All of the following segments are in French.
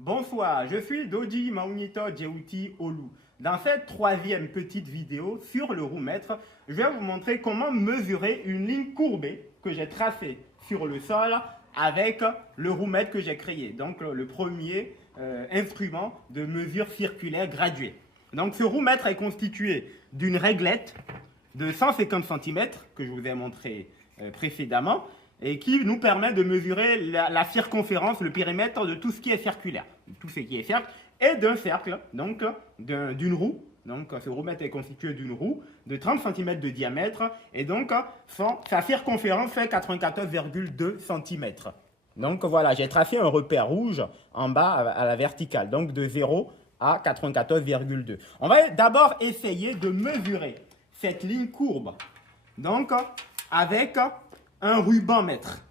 Bonsoir, je suis Doji Maunito Djeuti Olu. Dans cette troisième petite vidéo sur le roue-mètre, je vais vous montrer comment mesurer une ligne courbée que j'ai tracée sur le sol avec le roue-mètre que j'ai créé. Donc le premier instrument de mesure circulaire graduée. Donc ce roue-mètre est constitué d'une réglette de 150 cm que je vous ai montré précédemment et qui nous permet de mesurer la circonférence, le périmètre de tout ce qui est circulaire, tout ce qui est cercle, et d'un cercle, donc d'une roue. Donc ce roue-mètre est constitué d'une roue de 30 cm de diamètre et donc sa circonférence fait 94,2 cm. Donc voilà, j'ai tracé un repère rouge en bas à la verticale, donc de 0 à 94,2. On va d'abord essayer de mesurer cette ligne courbe, donc avec un ruban mètre.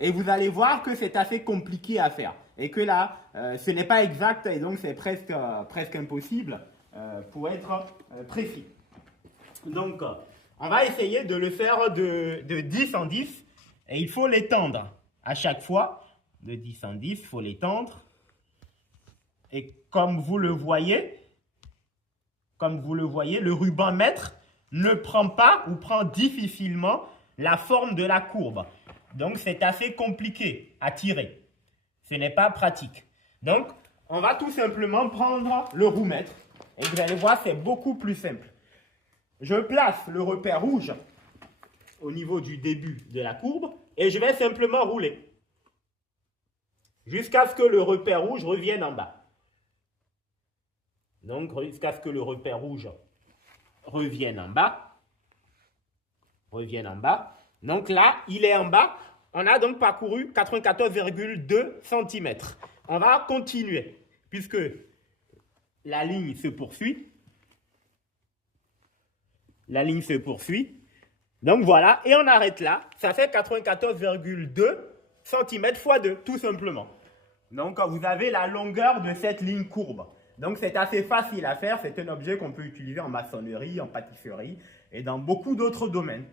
Et vous allez voir que c'est assez compliqué à faire. Et que là, ce n'est pas exact et donc c'est presque impossible pour être précis. Donc, on va essayer de le faire de 10 en 10 et il faut l'étendre à chaque fois. De 10 en 10, il faut l'étendre. Et comme vous le voyez, le ruban mètre ne prend pas ou prend difficilement la forme de la courbe. Donc, c'est assez compliqué à tirer. Ce n'est pas pratique. Donc, on va tout simplement prendre le roue-mètre. Et vous allez voir, c'est beaucoup plus simple. Je place le repère rouge au niveau du début de la courbe et je vais simplement rouler jusqu'à ce que le repère rouge revienne en bas. Donc, jusqu'à ce que le repère rouge revienne en bas. Donc là, il est en bas. On a donc parcouru 94,2 cm. On va continuer puisque la ligne se poursuit. Donc voilà, et on arrête là. Ça fait 94,2 cm x 2, tout simplement. Donc vous avez la longueur de cette ligne courbe. Donc c'est assez facile à faire. C'est un objet qu'on peut utiliser en maçonnerie, en pâtisserie et dans beaucoup d'autres domaines.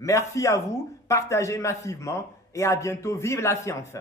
Merci à vous, partagez massivement et à bientôt. Vive la science!